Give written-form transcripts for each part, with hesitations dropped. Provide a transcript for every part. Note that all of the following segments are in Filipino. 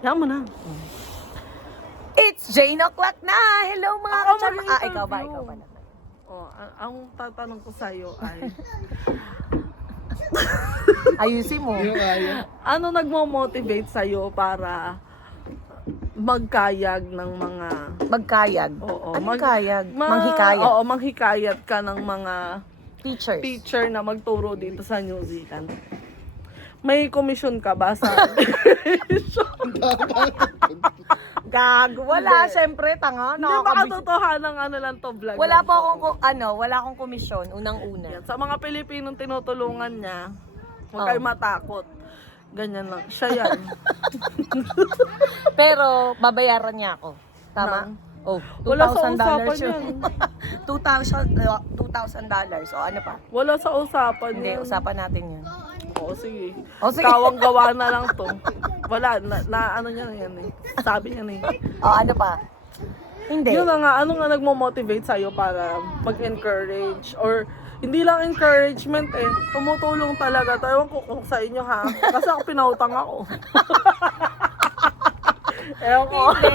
Yan mo na. It's Jane O'Clock na! Hello mga Ako kachar... mag-interview. ikaw ba naman? Oh, ang tatanong ko sa'yo ay, Ayusin mo. ano nagmo-motivate sa'yo para magkayag ng mga... Magkayag. Oo, Anong kayag? Manghikayag. Oo, manghikayat ka ng mga Teachers. teacher na magturo dito sa New Zealand. May commission ka ba sa... Gago. Wala, Hindi. syempre, tanga. Hindi ba katotohanan ng ano lang to vlog? Wala lang po to? akong, wala akong komisyon, unang-una. Yan. Sa mga Pilipinong tinutulungan niya, huwag Oh. kayo matakot. Ganyan lang. Siya yan. Pero, babayaran niya ako. Tama? Oh, Wala sa $2,000 usapan yun. yan. $2,000. O, ano pa? Wala sa usapan Hindi, yan. usapan natin yan. Oo, sige. O, sige. Kawang gawa na lang to. Wala, na ano niya na yan eh. Sabi niya na eh. O, ano pa? Hindi. Yun na nga, ano nga nagmo-motivate sa'yo para mag-encourage or hindi lang encouragement eh, tumutulong talaga. Ewan ko kung sa inyo ha, kasi ako pinautang ako. Ewan ko. Hindi.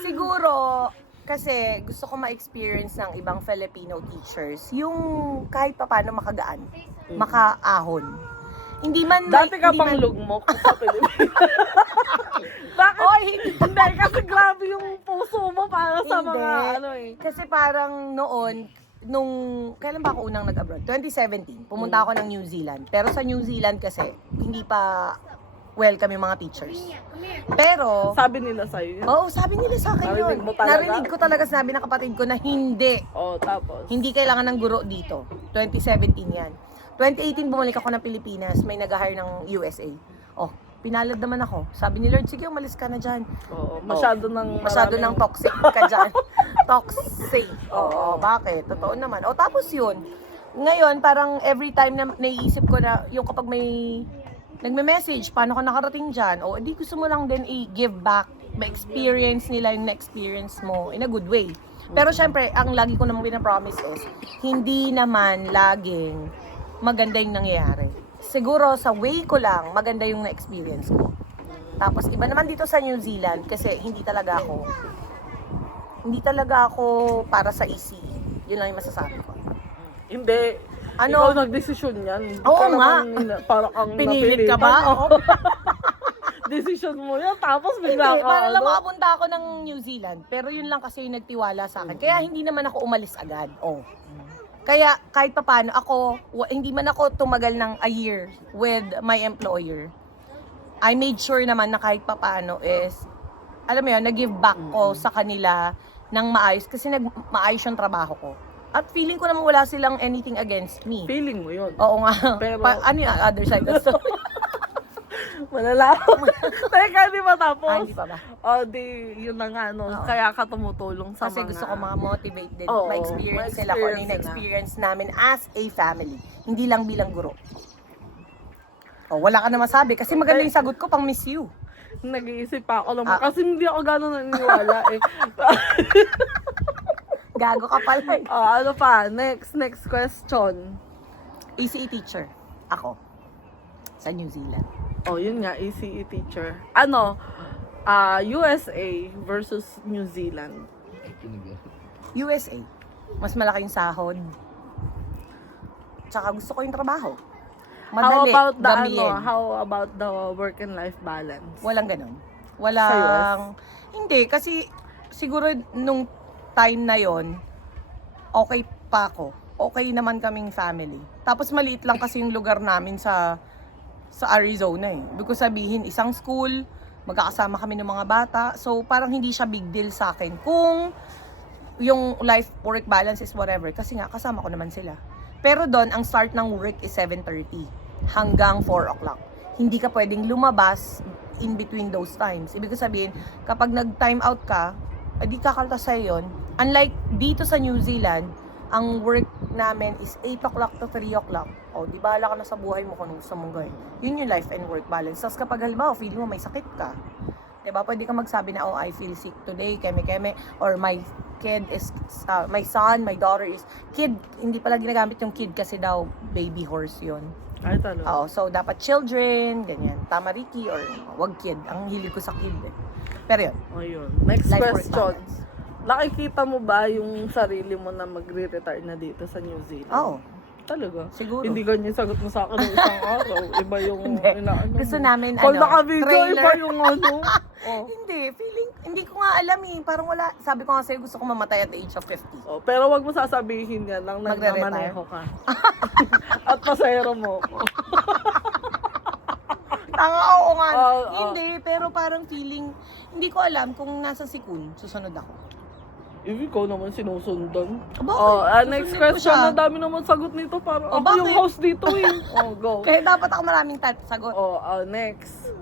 Siguro, kasi gusto ko ma-experience ng ibang Filipino teachers, yung kahit pa paano makagaan, makaahon. Hindi man... Dati ka hindi pang man- lugmok sa Pilipinas. Bakit? Oy, hindi. Hindi, kasi grabe yung puso mo para sa Hindi. mga ano eh. Kasi parang noon, kailan ba ako unang nag-abroad? 2017, pumunta ako ng New Zealand. Pero sa New Zealand kasi, hindi pa welcome yung mga teachers. Pero, Sabi nila sa'yo yun. oo, sabi nila sa akin yun. Narinig mo talaga? Narinig ko talaga, sabi ng kapatid ko na hindi. Oh, tapos. Hindi kailangan ng guro dito. 2017 yan. 2018, bumalik ako ng Pilipinas. May nag-hire ng USA. Oh, pinalad naman ako. Sabi ni Lord, sige, umalis ka na dyan. Oo, masyado ng Masyado maraming- ng toxic ka dyan. Toxic. Oo, bakit? Totoo naman. O, tapos yun. Ngayon, parang every time na naiisip ko na, yung kapag may nagme-message, paano ka nakarating dyan? O, di gusto mo lang din i-give back, ma-experience nila yung na-experience mo in a good way. Pero syempre, ang lagi ko namang pinapromise is, hindi naman laging maganda yung nangyayari. Siguro sa way ko lang, maganda yung na-experience ko. Tapos iba naman dito sa New Zealand kasi hindi talaga ako para sa ECE. Yun lang yung masasabi ko. Hindi. Ano? Ikaw nagdesisyon yan. Hindi Oo ka nga. naman para kang Pinilit ka ba? Oo. Desisyon mo yan, tapos bigla Hindi, ka. para lang ano? makapunta ako ng New Zealand. Pero yun lang kasi yung nagtiwala sa akin. Kaya hindi naman ako umalis agad. Oh. Kaya kahit papaano ako, hindi man ako tumagal ng a year with my employer. I made sure naman na kahit papaano is, alam mo yun, nag-give back ko sa kanila ng maayos kasi maayos yung trabaho ko. At feeling ko naman wala silang anything against me. Feeling mo yun. Oo nga. Pero- Ano yung other side of the story? Malalaman. Teka, di ba tapos? Hindi pa ba? O, di, yun na nga, no? Oo. Kaya ka tumutulong sa Kasi mga... gusto ko ma-motivate din. Oo, Ma-experience nila kung ano yung ma-experience na-experience namin as a family. Hindi lang bilang guro. Oh, wala ka na masabi. Kasi maganda yung sagot ko, pang miss you. Nag-iisip pa ako naman. Ah. Kasi hindi ako gano'n naniniwala eh. Gago ka pala. Ano pa? Next question. ECE teacher. Ako. Sa New Zealand. Oh, yun nga, ECE teacher. Ano? USA versus New Zealand. USA. Mas malaking sahod. Tsaka gusto ko yung trabaho. Madali. Gamitin. How about the work and life balance? Walang ganun. Sa Walang... Hindi, kasi siguro nung time na yon okay pa ako. Okay naman kaming family. Tapos maliit lang kasi yung lugar namin sa Arizona eh. Ibig ko sabihin, isang school, magkakasama kami ng mga bata. So, parang hindi siya big deal sa akin. Kung yung life-work balance is whatever. Kasi nga, kasama ko naman sila. Pero doon, ang start ng work is 7:30 hanggang 4 o'clock. Hindi ka pwedeng lumabas in between those times. Ibig ko sabihin, kapag nag-time out ka, di kakaltas sa'yo yun. Unlike dito sa New Zealand, ang work namin is 8 o'clock to 3 o'clock. O, di bahala ka na sa buhay mo kung ano gusto mong gawin. Yun yung life and work balance. Tapos kapag halimbawa, feeling mo may sakit ka, diba, pwede ka magsabi na, oh, I feel sick today, keme-keme, or my kid is, my son, my daughter is, kid, hindi pala ginagamit yung kid kasi daw, baby horse yun. Ay, talaga. Oo, so dapat children, ganyan. Tama, Ricky, or wag kid. Ang hilig ko sa kid eh. Pero yun, Ayun. Next life work question. balance. Nakikita mo ba yung sarili mo na magre-retire na dito sa New Zealand? Oo, Talaga? siguro. Hindi ganyan sagot mo sa akin ng isang araw. Iba yung Hindi. inaano Gusto mo. namin, Pag ano, naka-video, trailer. iba yung ano. Oh. Hindi ko nga alam eh. Parang wala, sabi ko nga sa'yo, gusto ko mamatay at the age of 50. Oh, pero wag mo sasabihin yan lang Magre-retire? nagmamaneho ka. At pasahero mo ko. Tanga, oo nga. Oo. Hindi, pero parang feeling, hindi ko alam kung nasa si Kun, susunod ako. Ikaw naman sinusundan. Bakit? Oh, next Susunod ko question. siya. Na dami naman sagot nito. Parang Oh, ako yung bakit? host dito eh. Oh, go. Kaya dapat ako maraming sagot. Oh, next.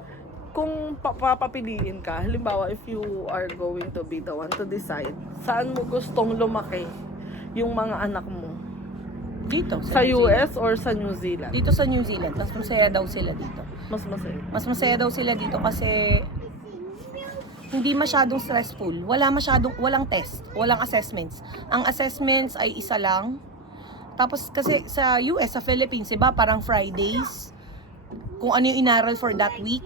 Kung papapiliin ka, halimbawa if you are going to be the one to decide, saan mo gustong lumaki yung mga anak mo? Dito, Sa New US or sa New Zealand? Zealand. Dito sa New Zealand, mas masaya daw sila dito. Mas masaya. Mas masaya daw sila dito kasi hindi masyadong stressful. Walang test, walang assessments. Ang assessments ay isa lang. Tapos kasi sa US, sa Philippines, diba, parang Fridays, kung ano yung inaral for that week,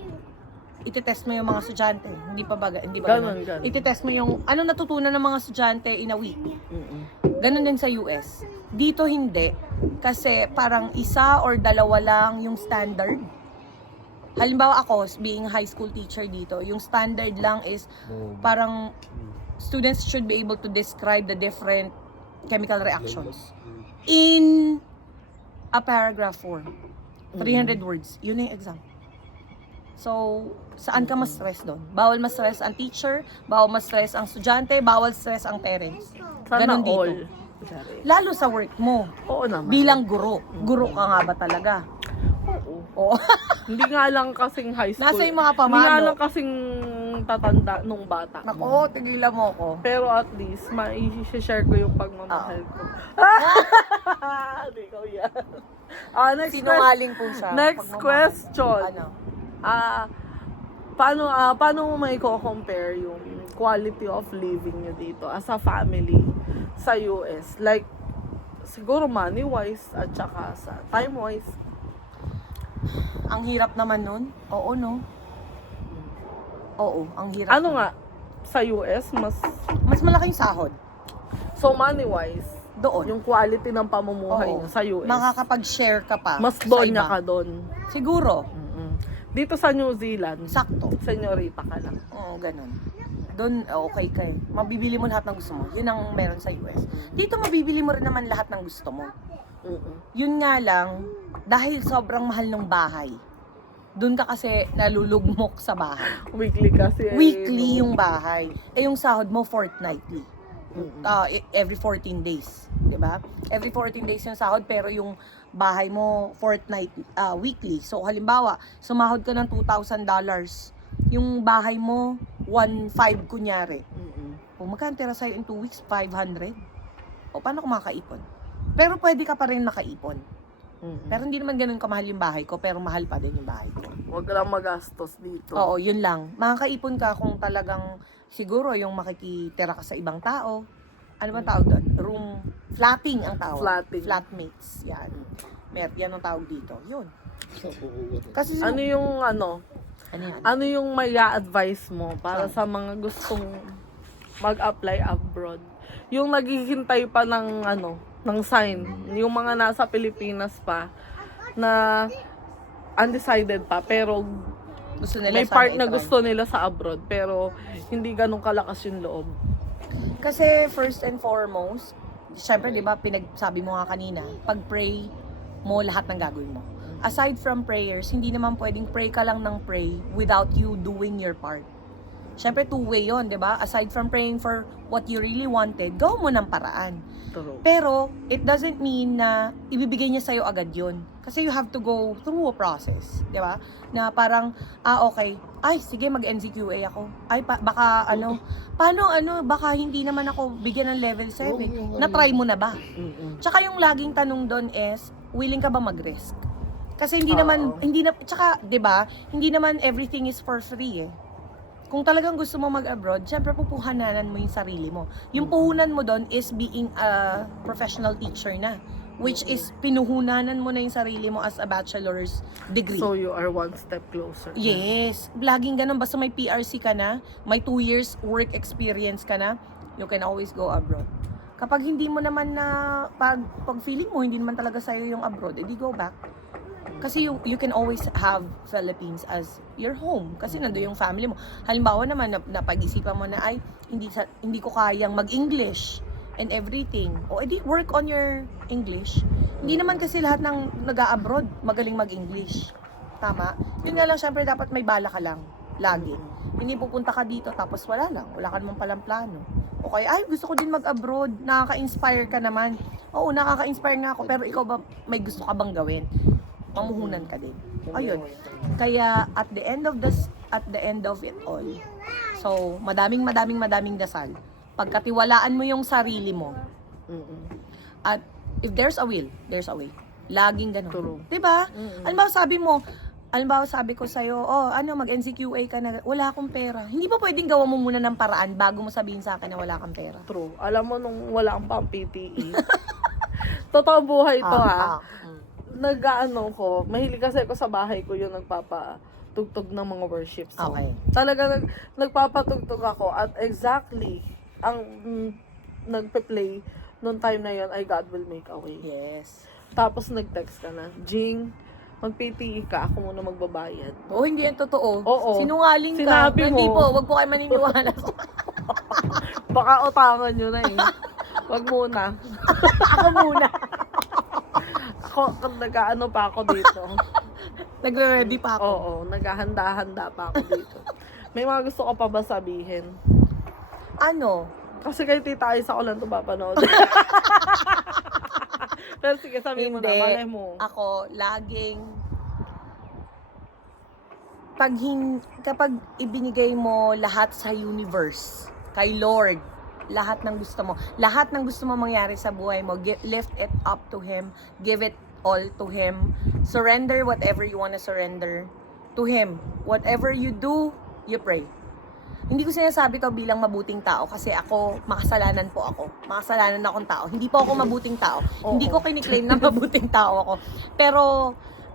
itetest mo yung mga estudyante. Hindi ba? Ganon. Itetest mo yung ano natutunan ng mga estudyante in a week. Mm-mm. Ganon din sa US. Dito hindi. Kasi parang isa or dalawa lang yung standard. Halimbawa ako, being high school teacher dito, yung standard lang is parang students should be able to describe the different chemical reactions in a paragraph form. 300 words. Yun na yung exam. So, saan ka ma-stress doon? Bawal ma-stress ang teacher, bawal ma-stress ang estudyante, bawal stress ang parents. Sana Ganon dito. all. Lalo sa work mo, Oo naman. bilang guro. Guro ka nga ba talaga? Oo. Oo. Hindi nga lang kasing high school. Nasa yung mga Hindi nga pamalo. lang kasing tatanda nung bata. Nako, tigilan mo ko. Pero at least, ma-share ko yung pagmamahal ko. Hindi ko yan. Next question. Sinungaling po siya. Next Pagmamahal. question. Ano? Paano mo may compare yung quality of living nyo dito as a family sa US? Like, siguro money-wise at saka sa time-wise. Ang hirap naman nun. Oo, no? Oo, ang hirap. Ano nga, sa US, Mas malaki yung sahod. so money-wise, Doon. yung quality ng pamumuhay Oo. nyo sa US, Makakapag-share ka pa. mas sa donya iba. ka doon. Siguro. Dito sa New Zealand, Sakto. senyorita ka lang. Oo, ganun. Doon, okay ka eh. Mabibili mo lahat ng gusto mo. Yun ang meron sa US. Dito, mabibili mo rin naman lahat ng gusto mo. Yun nga lang, dahil sobrang mahal ng bahay, doon ka kasi nalulugmok sa bahay. Weekly kasi. Weekly yung bahay. Eh, yung sahod mo fortnightly. Every 14 days. 'Di ba? Every 14 days yung sahod, pero yung bahay mo weekly. So, halimbawa, sumahod ka ng $2,000. Yung bahay mo, 1,500 kunyari. O, magkano tira sa'yo in 2 weeks? 500? O, paano kumakaipon? Pero pwede ka pa rin makaipon. Pero hindi naman ganun kamahal yung bahay ko, pero mahal pa din yung bahay ko. Huwag lang magastos dito. Oo, yun lang. Makakaipon ka kung talagang siguro yung makikitira ka sa ibang tao. Ano ba tawag doon? Room flatting ang tawag. Flatting. Flatmates. Yan. Yan ang tawag dito. Yun. Kasi Ano yung ano yan? ano yung may advice mo para sa mga gustong mag-apply abroad? Yung naghihintay pa ng ng sign, yung mga nasa Pilipinas pa na undecided pa pero Gusto nila may sana part na i-try. gusto nila sa abroad pero hindi ganun kalakas yung loob. Kasi first and foremost, syempre 'di ba, pinagsabi mo nga kanina, pag-pray mo lahat ng gagawin mo. Aside from prayers, hindi naman pwedeng pray ka lang ng pray without you doing your part. Syempre two-way 'yon, 'di ba? Aside from praying for what you really wanted, gawin mo ng paraan. True. Pero it doesn't mean na ibibigay niya sa'yo agad 'yon. Kasi you have to go through a process, 'di ba? Na parang okay, ay sige mag-NCQA ako. Ay baka baka hindi naman ako bigyan ng level 7. Na-try mo na ba? Tsaka yung laging tanong doon is, willing ka ba mag-risk? Kasi tsaka 'di ba, hindi naman everything is for free eh. Kung talagang gusto mo mag-abroad, syempre pupuhananan mo yung sarili mo. Yung puhunan mo doon is being a professional teacher na. which is pinuhunanan mo na yung sarili mo as a bachelor's degree. So you are one step closer. Yes, laging ganun. Basta may PRC ka na, may 2 years work experience ka na, you can always go abroad. Kapag hindi mo naman na, pag feeling mo, hindi naman talaga sa'yo yung abroad, edi go back. Kasi you can always have Philippines as your home. Kasi nandoon yung family mo. Halimbawa naman, napag-isipan mo na, ay, hindi ko kayang mag-English and everything. O edi work on your English. Hindi naman kasi lahat ng nag-a-abroad magaling mag-English. Tama? Yun nga lang, syempre dapat may bala ka lang. Lagi. Hindi pupunta ka dito tapos wala lang. Wala ka naman palang plano. O kaya, ay, gusto ko din mag-abroad. Nakaka-inspire ka naman. Oo, nakaka-inspire nga ako. Pero ikaw ba, may gusto ka bang gawin? Mamuhunan ka din. Ayun. Kaya, at the end of it all, so, madaming dasal. Pagkatiwalaan mo yung sarili mo. At if there's a will, there's a way. Laging ganun. True. Diba? Alimbawa sabi ko sa'yo, mag-NCQA ka na, wala akong pera. Hindi ba pwedeng gawa mo muna ng paraan bago mo sabihin sa akin na wala kang pera? True. Alam mo nung wala kang pang PTE. Totoo buhay ito mahilig kasi ako sa bahay ko yung nagpapatugtog ng mga worship song. Okay. Talaga nagpapatugtog ako at exactly ang nagpe-play nung time na yun ay God Will Make a Way. Yes. Tapos nag-text ka na, Jing, mag-PTE ka, ako muna magbabayad. Oo, hindi yan totoo. Oo. Sinungaling ka. Sinabi mo. Hindi po, wag po kayo maniniwala. Baka utangan nyo na eh. Wag muna. Ako muna. Nag-ano pa ako dito. Nagre-ready pa ako. Oo, naghahanda-handa pa ako dito. May mga gusto ko pa ba sabihin? Ano? Kasi kay Tita Isa ko lang ito papanood. Pero sige, sabihin mo na, malay mo. Ako, laging kapag ibinigay mo lahat sa universe, kay Lord, lahat ng gusto mo mangyari sa buhay mo, lift it up to Him, give it all to Him, surrender whatever you want to surrender to Him. Whatever you do, you pray. Hindi ko sinasabi to bilang mabuting tao kasi ako, makasalanan po ako. Makasalanan akong tao. Hindi po ako mabuting tao. Oo. Hindi ko kiniklaim na mabuting tao ako. Pero,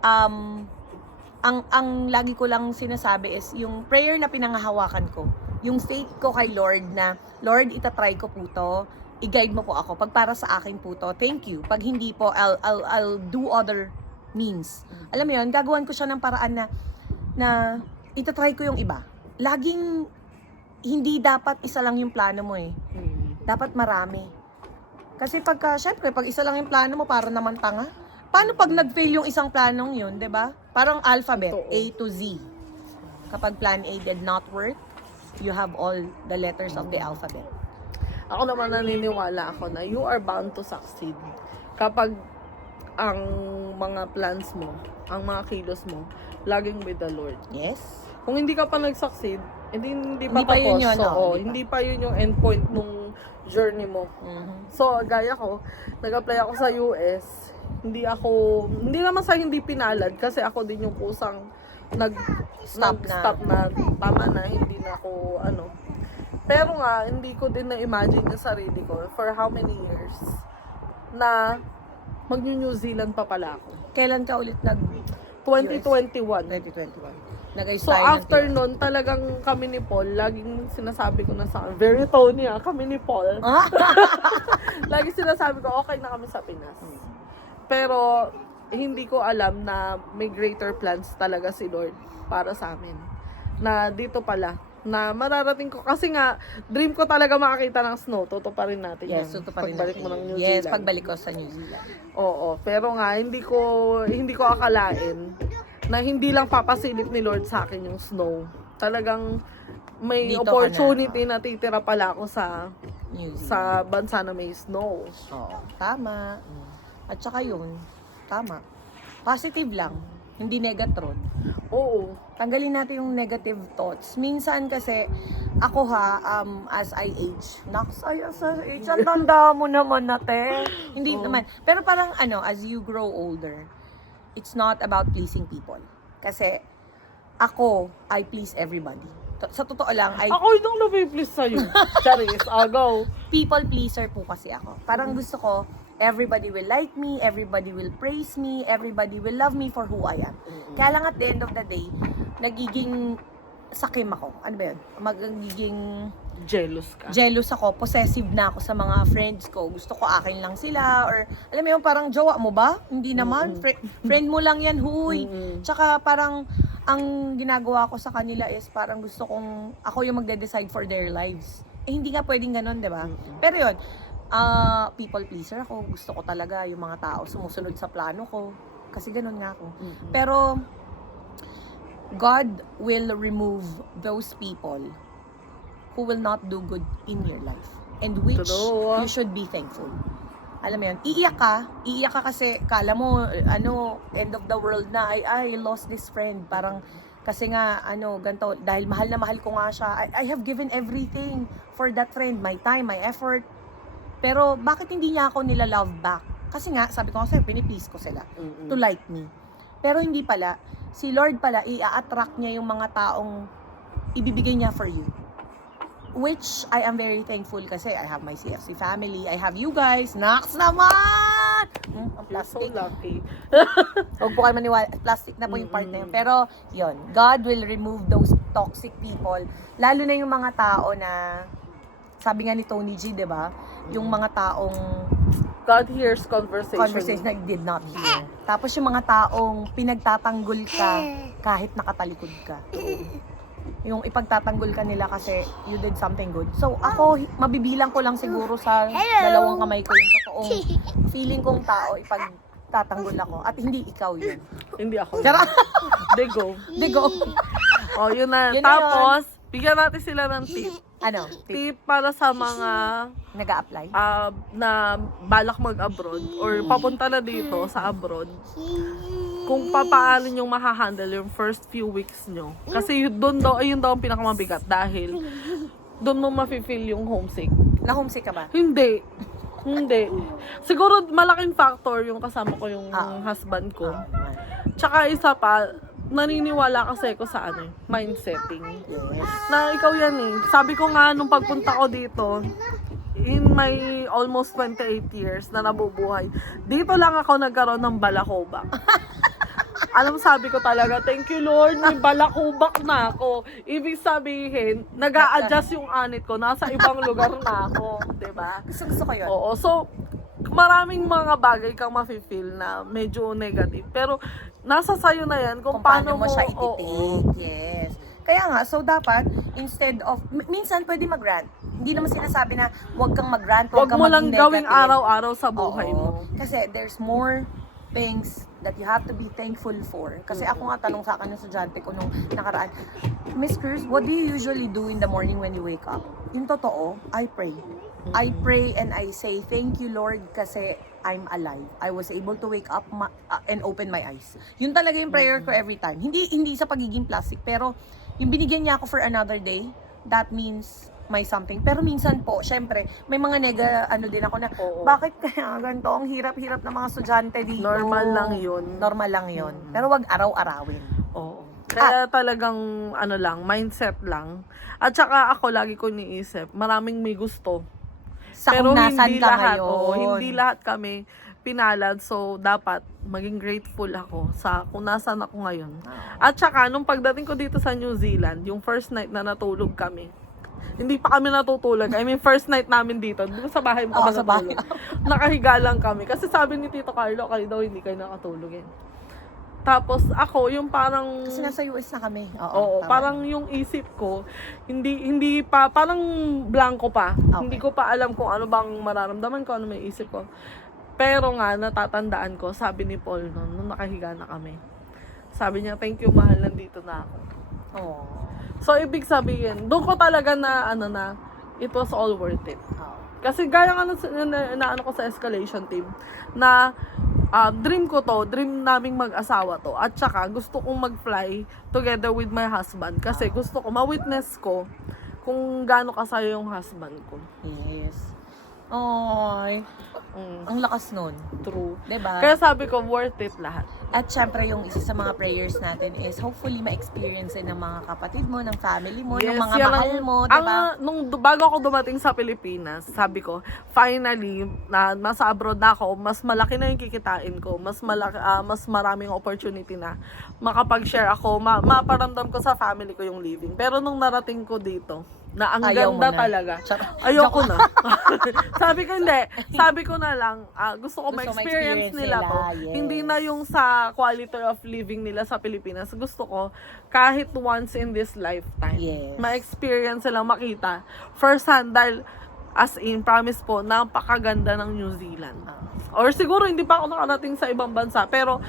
ang lagi ko lang sinasabi is, yung prayer na pinangahawakan ko, yung faith ko kay Lord na, Lord, itatry ko po to, i-guide mo po ako. Pag para sa akin po to, thank you. Pag hindi po, I'll do other means. Alam mo yun, gagawan ko siya ng paraan na itatry ko yung iba. Laging, hindi dapat isa lang yung plano mo eh. Dapat marami. Kasi syempre, pag isa lang yung plano mo, para naman tanga. Paano pag nag-fail yung isang planong yun, 'di ba? Parang alphabet, Totoo. A to Z. Kapag plan A did not work, you have all the letters of the alphabet. Ako naman naniniwala ako na you are bound to succeed. Kapag ang mga plans mo, ang mga kilos mo, laging with the Lord. Yes? Kung hindi ka pa nag-succeed, hindi pa pa yun tapos. yun, So, no? hindi pa yun yung endpoint nung journey mo. So, gaya ko, nag-apply ako sa US. Hindi naman sa hindi pinalad kasi ako din yung kusang Stop na tama na, hindi na ako Pero nga, hindi ko din na-imagine yung sarili ko for how many years na mag-New Zealand pa pala ako. Kailan ka ulit 2021. 2021. So after nun, talagang kami ni Paul, laging sinasabi ko na sa very Tony kami ni Paul. Lagi sinasabi ko, okay na kami sa Pinas. Pero hindi ko alam na may greater plans talaga si Lord para sa amin. Na dito pala, na mararating ko. Kasi nga, dream ko talaga makakita ng snow. Toto pa rin natin Yes, yan. ito pa rin Pagbalik natin. mo ng New Yes, Zealand. pagbalik ko sa New Zealand. Oo, pero nga, hindi ko akalain na hindi lang papasilip ni Lord sa akin yung snow. Talagang may Dito ka opportunity na titira pala ako sa New Zealand. sa bansa na may snow. Oo, tama. At saka yun, tama. Positive lang, hindi negatron. Oo. Tanggalin natin yung negative thoughts. Minsan kasi, ako as I age, as I age, ang tanda mo naman Hindi naman. Pero parang as you grow older, it's not about pleasing people. Kasi, I please everybody. Sa totoo lang, Ako yung napiplease sa'yo. Charis, go. people pleaser po kasi ako. Parang gusto ko, everybody will like me, everybody will praise me, everybody will love me for who I am. Kaya lang at the end of the day, nagiging sakim ako. Ano ba yun? Magiging Jealous ka. ako, possessive na ako sa mga friends ko. Gusto ko akin lang sila, or alam mo yun, parang jowa mo ba? Hindi naman. Friend mo lang yan, huy. Tsaka parang ang ginagawa ko sa kanila is parang gusto kong ako yung magde-decide for their lives. Eh hindi nga pwedeng ganun, 'di ba? Pero yun, people pleaser ako. Gusto ko talaga yung mga tao sumusunod sa plano ko. Kasi ganun nga ako. Pero God will remove those people who will not do good in your life, and which True. you should be thankful. Alam mo yun, iiyak ka kasi kala mo, end of the world na, I lost this friend, parang, kasi nga, ganito, dahil mahal na mahal ko nga siya, I have given everything for that friend, my time, my effort, pero bakit hindi niya ako nila love back? Kasi nga, sabi ko kasi, piniplease ko sila to like me. Pero hindi pala, si Lord pala, i-attract niya yung mga taong ibibigay niya for you. Which I am very thankful kasi I have my CFC family, I have you guys, Nax naman! Ang You're so plastic. lucky. Huwag po kayo maniwala, plastic na po yung part na yun. Pero, yun, God will remove those toxic people. Lalo na yung mga tao na, sabi nga ni Tony G, di ba? Yung mga taong God hears conversation. I did not hear. Tapos yung mga taong pinagtatanggol ka kahit nakatalikod ka. Yung ipagtatanggol ka nila kasi you did something good. So ako, mabibilang ko lang siguro sa dalawang kamay ko yung totoong feeling kong tao ipagtatanggol ako. At hindi ikaw yun. Hindi ako. Charot! They go. They go. Oh, yun na. Yun na Tapos, bigyan natin sila ng tip. Ano? Tip para sa mga Nag-a-apply? na balak mag-abroad or papunta na dito sa abroad. Kung paano nyo mahahandle yung first few weeks nyo. Kasi doon daw, ayun daw ang pinakamabigat dahil doon mo mafe-feel yung homesick. Na-homesick ka ba? Hindi. Siguro malaking factor yung kasama ko yung husband ko. Tsaka isa pa, naniniwala kasi ako sa mindsetting. Na ikaw yan eh. Sabi ko nga nung pagpunta ko dito, in my almost 28 years na nabubuhay, dito lang ako nagkaroon ng balakobak. Alam, sabi ko talaga, thank you Lord, may balakubak na ako. Ibig sabihin, nag-a-adjust yung anit ko, nasa ibang lugar na ako, 'di ba? Gusto ko yun. Oo, so maraming mga bagay kang mafe-feel na medyo negative, pero nasa sayo na yan kung paano mo siya i-take. Yes. Kaya nga, so dapat, instead of, minsan pwede mag-rant. Hindi naman sinasabi na huwag kang mag-rant, Huwag kang mo lang maging gawing negative. araw-araw sa buhay mo. Kasi there's more things that you have to be thankful for. Kasi ako nga tanong sa akin yung estudyante ko nung nakaraan, Miss Cruz, what do you usually do in the morning when you wake up? Yung totoo, I pray. I pray and I say, thank you Lord kasi I'm alive. I was able to wake up and open my eyes. Yun talaga yung prayer ko every time. Hindi sa pagiging plastic, pero yung binigyan niya ako for another day, that means may something. Pero minsan po, syempre, may mga din ako na, bakit kaya ganito? Ang hirap-hirap ng mga estudyante dito. Normal lang yun. Normal lang yun. Pero wag araw-arawin. Oo. Kaya talagang mindset lang. At saka ako lagi ko iniisip, maraming may gusto. Sa Pero kung nasan hindi ka lahat, ngayon. hindi lahat kami pinalad. So, dapat maging grateful ako sa kung nasan ako ngayon. At saka, nung pagdating ko dito sa New Zealand, yung first night na natulog kami, hindi pa kami natutulog. I mean, first night namin dito. Dito sa bahay mo kami sa bahay. natulog. Nakahiga lang kami. Kasi sabi ni Tito Carlo, kayo daw hindi kayo nakatulog eh. Tapos ako, yung parang... Kasi nasa US na kami. Oo, tama. parang yung isip ko, hindi pa, parang blanco pa. Okay. Hindi ko pa alam kung ano bang mararamdaman ko, ano may isip ko. Pero nga, natatandaan ko, sabi ni Paul nung nakahiga na kami. Sabi niya, thank you, mahal, nandito na ako. Oh. So, ibig sabihin, doon ko talaga na, it was all worth it. Kasi gaya nga na ko sa escalation team, na dream ko to, dream naming mag-asawa to. At saka, gusto kong mag-fly together with my husband. Kasi gusto ko, ma-witness ko kung gaano kasaya yung husband ko. Yes. Ay, ang lakas nun. True. Diba? Kaya sabi ko, worth it lahat. At syempre, yung isa sa mga prayers natin is hopefully ma-experience din ng mga kapatid mo, ng family mo, ng mga yan mahal ang- mo, ang, diba? bago ako dumating sa Pilipinas, sabi ko, finally, na nasa abroad na ako, mas malaki na yung kikitain ko, mas maraming opportunity na makapag-share ako, maparamdam ko sa family ko yung living. Pero nung narating ko dito, na ang Ayaw mo ganda na. talaga. Char- Ayoko na. Sabi ko hindi. Sabi ko na lang, gusto ko Gusto ma-experience ma-experience nila to. nila, Hindi yes. na yung sa quality of living nila sa Pilipinas. Gusto ko, kahit once in this lifetime, Yes. ma-experience sila, makita. First hand, dahil as in, promise po, napakaganda ng New Zealand. Or siguro hindi pa ako nakarating sa ibang bansa, pero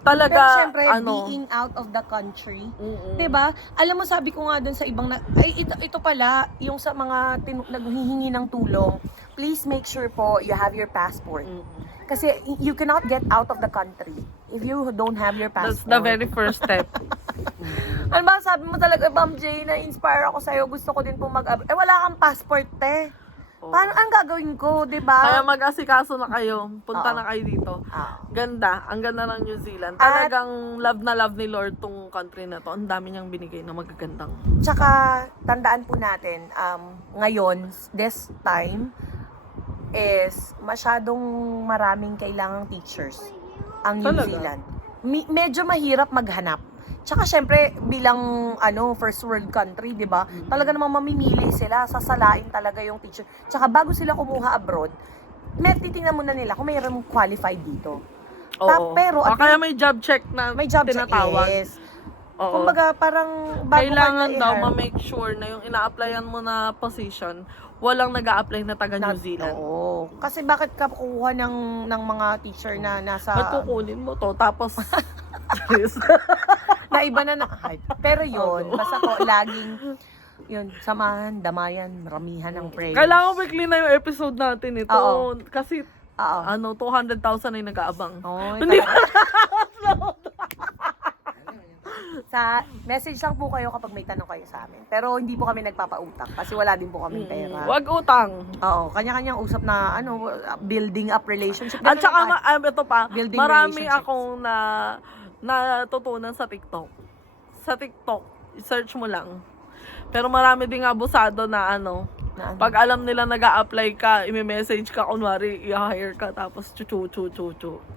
talaga, Pero syempre, ano, being out of the country, mm-mm. 'di ba? Alam mo, sabi ko nga doon sa ibang ito pala yung sa mga naghihingi ng tulong, please make sure po you have your passport. Kasi you cannot get out of the country if you don't have your passport. That's the very first step. Ano ba sabi mo talaga, Ma'am Jay, na-inspire ako sa'yo, gusto ko din po wala kang passport, te. Oo. Paano ang gagawin ko, 'di ba? Kaya mag-asikaso na kayo. Punta Oo. na kayo dito. Oo. Ganda. Ang ganda ng New Zealand. At- Talagang love na love ni Lord tong country na to. Ang dami niyang binigay na magagandang. Tsaka, tandaan po natin, ngayon, this time, is masyadong maraming kailangang teachers ang New Talaga? Zealand. Medyo mahirap maghanap. Tsaka syempre, bilang first world country, di ba? Talaga namang mamimili sila, sasalain talaga yung teacher. Tsaka bago sila kumuha abroad, titingnan muna nila kung mayroong qualified dito. Oo. Pero at Kaya may job check na may job check, tinatawag. yes. Oo. Kumbaga, parang bago Kailangan ka daw i-hire- ma-make sure na yung ina-applyan mo na position, walang nag-a-apply na taga New Zealand. Oo. Kasi bakit ka kukuha ng mga teacher na nasa... Ba't kukunin mo to? Tapos, na iba na Pero yun, Oo. basta po, laging, yun, samahan, damayan, ramihan ng prayers. kailangan weekly na yung episode natin ito. Oo. Kasi, Oo. 200,000 ay nag-aabang. Oy, Hindi sa message lang po kayo kapag may tanong kayo sa amin. Pero hindi po kami nagpapautang kasi wala din po kaming pera. Wag utang. Oo, kanya-kanyang usap na building up relationship. At Ganun saka, lang ito pa, Building marami relationships. akong natutunan sa TikTok. Sa TikTok, search mo lang. Pero marami din abusado na pag alam nila nag-a-apply ka, i-message ka, kunwari, i-hire ka, tapos chuchu.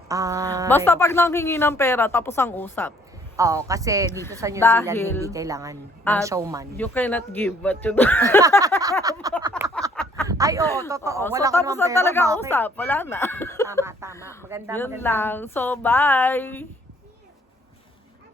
Ay. Basta pag nanghingi ng pera, tapos ang usap. Oo, kasi dito sa New Zealand Dahil, hindi kailangan ng at showman. You cannot give what you Ay, oo, totoo. So, Wala ka tapos namang na pera, talaga bakit? usap. Wala na. Tama. Maganda, Yun maganda. lang. So, bye!